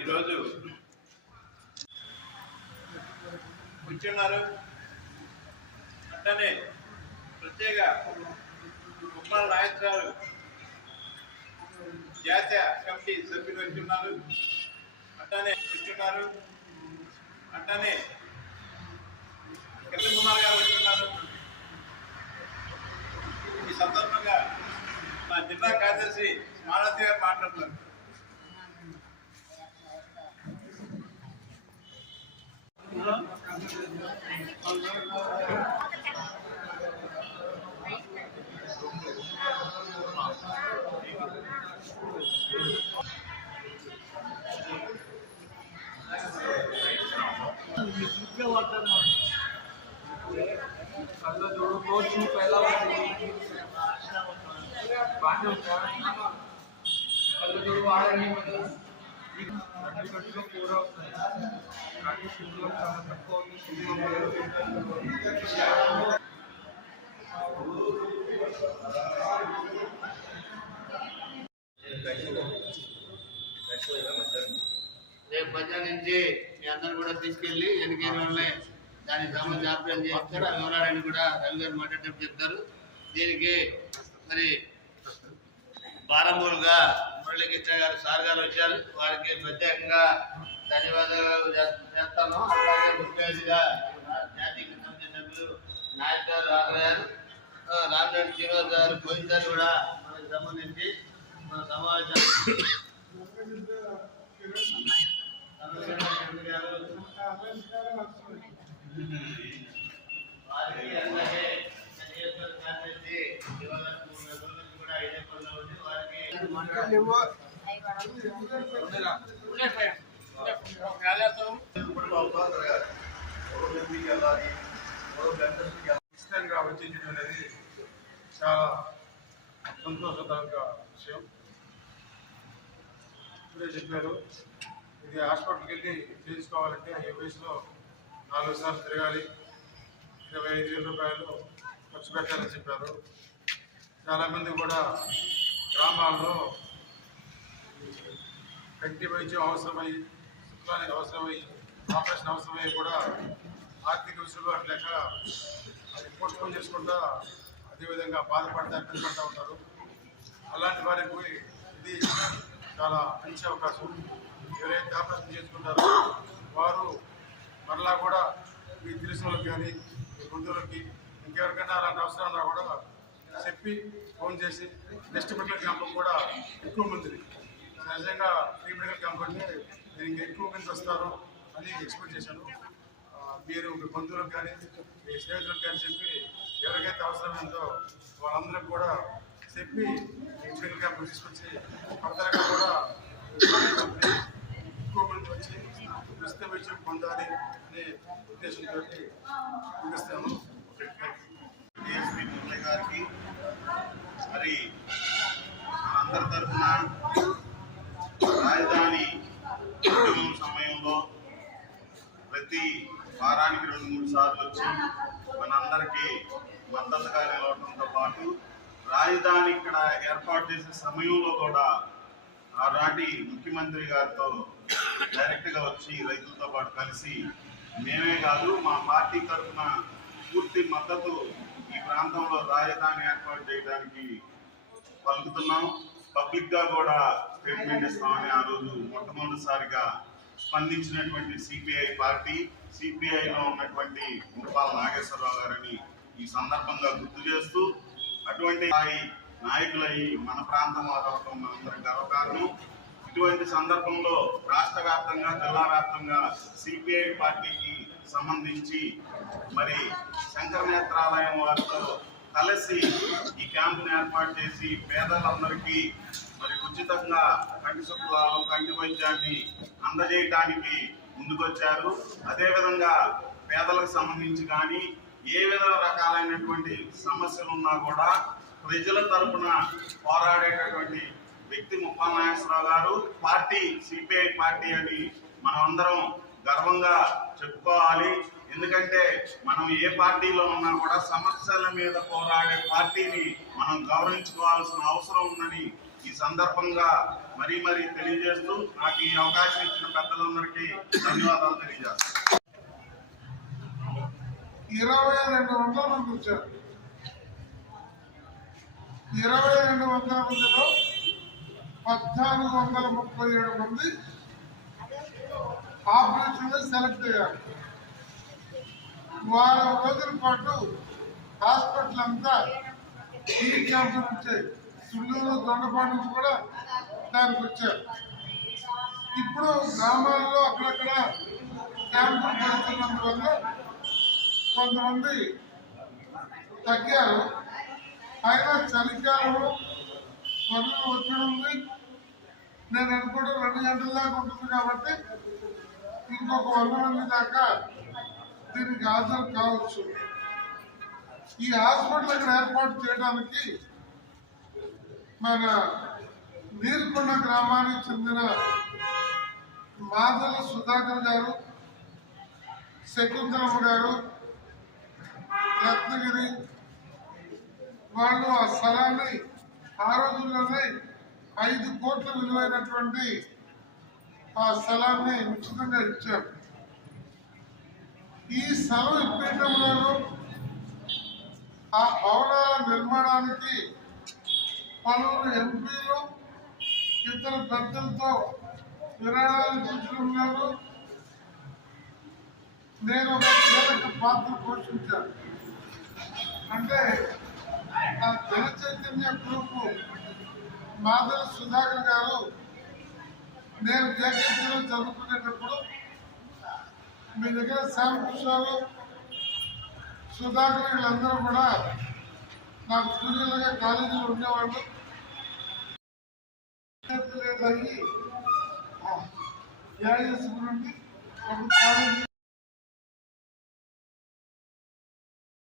ఈరోజు కూర్చున్నారు అట్టనే ప్రత్యేక ఉప్పాల గారు జాతీయ కమిటీ సభ్యులు వచ్చున్నారు. అట్టనే వచ్చున్నారు. అట్లానే కిరణ్ కుమార్ గారు వచ్చున్నారు. ఈ సందర్భంగా మా జిల్లా కార్యదర్శి మాలతి గారు మాట్లాడుతున్నారు. తక్కువ ఉంది శుద్ధం రేపు మధ్యాహ్నం నుంచి మీ అందరు కూడా తీసుకెళ్ళి ఎన్నికైన వాళ్ళే దానికి సంబంధించి ఆపరేషన్ చేస్తారు ఆ వివరాలన్నీ కూడా రవి గారు మాట్లాడేటప్పుడు చెప్తారు. దీనికి మరి బారమూలుగా మురళీకృష్ణ గారు సార్ గారు వచ్చారు. వారికి ప్రత్యేకంగా ధన్యవాదాలు చేస్త- చేస్తాను. అలాగే ముఖ్య అతిథిగా జాతీయ సమితి సభ్యులు నాయక్ గారు రాఘయ్యారు రామరెడ్డి శ్రీనివాస్ గారు పోయినసారి కూడా మనకు సంబంధించి మన సమావేశం అలాగే నియోజకవర్గ అనేది చాలా సంతోషదాయక విషయం ఇప్పుడే చెప్పారు ఇది హాస్పిటల్కి వెళ్ళి చేయించుకోవాలంటే ఏ వయసులో నాలుగు సార్లు తిరగాలి. ఇరవై ఐదు వేల రూపాయలు ఖర్చు పెట్టాలని చెప్పారు. చాలామంది కూడా గ్రామాల్లో కంటి వైద్యం అవసరమై శుక్లానికి అవసరమై ఆపరేషన్ అవసరమై కూడా ఆర్థిక వెసులుబాటు లేక అది పోస్ట్పోన్ చేసుకుంటా అదేవిధంగా బాధపడతా ఇబ్బంది పడతా ఉంటారు అలాంటి వారికి ఇది చాలా మంచి అవకాశం. ఎవరైతే ఆపరేషన్ చేసుకుంటారో వారు మరలా కూడా మీ తెలిసినోళ్ళకి కానీ మీ బంధువులకి ఇంకెవరికైనా అలాంటి అవసరం ఉన్నా కూడా చెప్పి ఫోన్ చేసి నెక్స్ట్ మెడికల్ క్యాంప్ కూడా ఎక్కువ మంది నిజంగా ఫ్రీ మెడికల్ క్యాంప్ అంటే నేను ఇంకా ఎక్కువ మంది వస్తారు అని ఎక్స్పెక్ట్ చేశాను. మీరు మీ బంధువులకు కానీ మీ స్నేహితులకు కానీ చెప్పి ఎవరికైతే అవసరం ఉందో వాళ్ళందరికీ కూడా చెప్పి మెడికల్ క్యాంప్ తీసుకొచ్చి అందరికీ కూడా వచ్చి ఉచిత వైద్యం పొందాలి అనే ఉద్దేశంతో ముగిస్తాను డిఎస్పీ మురళి గారికి మరి మనందరి తరఫున రాజధాని ఉద్యమం సమయంలో ప్రతి వారానికి రెండు మూడు సార్లు వచ్చి మనందరికీ మద్దతుగా నిలవడంతో పాటు రాజధాని ఇక్కడ ఏర్పాటు చేసే సమయంలో కూడా ఆనాటి ముఖ్యమంత్రి గారితో డైరెక్ట్గా వచ్చి రైతులతో పాటు కలిసి మేమే కాదు మా పార్టీ తరఫున పూర్తి మద్దతు ఈ ప్రాంతంలో రాజధాని ఏర్పాటు చేయడానికి పలుకుతున్నాం పబ్లిక్గా కూడా స్టేట్మెంట్ ఇస్తామని ఆ రోజు మొట్టమొదటిసారిగా స్పందించినటువంటి సిపిఐ పార్టీ సిపిఐ లో ఉన్నటువంటి ముప్పాల నాగేశ్వరరావు గారిని ఈ సందర్భంగా గుర్తు చేస్తూ అటువంటి స్థాయి నాయకులై మన ప్రాంతం వారవటం మనందరం గర్వకారణం ఇటువంటి సందర్భంలో రాష్ట్ర వ్యాప్తంగా జిల్లా వ్యాప్తంగా సిపిఐ పార్టీకి సంబంధించి మరి శంకర నేత్రాలయం వారితో కలిసి ఈ క్యాంపును ఏర్పాటు చేసి పేదలందరికీ మరి ఉచితంగా కంటి శుక్లాలు కంటి వైద్యాన్ని అందజేయడానికి ముందుకొచ్చారు. అదేవిధంగా పేదలకు సంబంధించి కానీ ఏ విధ రకాలైనటువంటి సమస్యలు ఉన్నా కూడా ప్రజల తరపున పోరాడేటటువంటి వ్యక్తి ముప్పా నాగేశ్వరరావు గారు పార్టీ సిపిఐ పార్టీ అని మనం అందరం గర్వంగా చెప్పుకోవాలి. ఎందుకంటే మనం ఏ పార్టీలో ఉన్నా కూడా సమస్యల మీద పోరాడే పార్టీని మనం గౌరవించుకోవాల్సిన అవసరం ఉందని ఈ సందర్భంగా మరీ మరీ తెలియజేస్తూ నాకు ఈ అవకాశం ఇచ్చిన పెద్దలందరికీ ధన్యవాదాలు తెలియజేస్తాను. ఇరవై రెండు వందల మంది వచ్చారు. ఇరవై రెండు వందల మందిలో పద్నాలుగు వందల ముప్పై ఏడు మంది ఆపరేషన్ సెలెక్ట్ అయ్యారు. వారం రోజుల పాటు హాస్పిటల్ అంతా ఈ క్యాన్సర్ నుంచి సుళ్ళూరు దొండపాడు నుంచి కూడా దానికి వచ్చారు. ఇప్పుడు గ్రామాల్లో అక్కడక్కడ క్యాంపులు పెడుతున్నందువల్ల కొంతమంది తగ్గారు. అయినా చలికాలం పనులు ఒత్తిడి ఉంది నేను అనుకోవడం రెండు గంటల దాకా ఉంటుంది కాబట్టి ఇంకొక వంద మంది దాకా దీనికి హాజరు కావచ్చు. ఈ హాస్పిటల్ ఇక్కడ ఏర్పాటు చేయడానికి మన నీరుకొండ గ్రామానికి చెందిన మాదల సుధాకర్ గారు శకుంతలమ్మ గారు రత్నగిరి వాళ్ళు ఆ స్థలాన్ని ఆ రోజుల్లోనే ఐదు కోట్ల విలువైనటువంటి ఆ స్థలాన్ని ఉచితంగా ఇచ్చారు. ఈ స్థలం ఇప్పించడంలోనూ ఆ భవనాల నిర్మాణానికి పలువురు ఎంపీలు ఇతర పెద్దలతో విరాళాలు ఇప్పించడంలోనూ నేను ఒక కీలక పాత్ర పోషించాను. అంటే ఆ జన చైతన్య గ్రూప్ మాధవ సుధాకర్ గారు నేను జేకేసీలో చదువుకునేటప్పుడు మీ దగ్గర శ్యామ్ కిషోర్ సుధాకర్ వీళ్ళందరూ కూడా నాకు జూనియర్లుగా కాలేజీలో ఉండేవాళ్ళు. అయ్యి ఏఐఎస్ నుండి ఒక కాలేజీ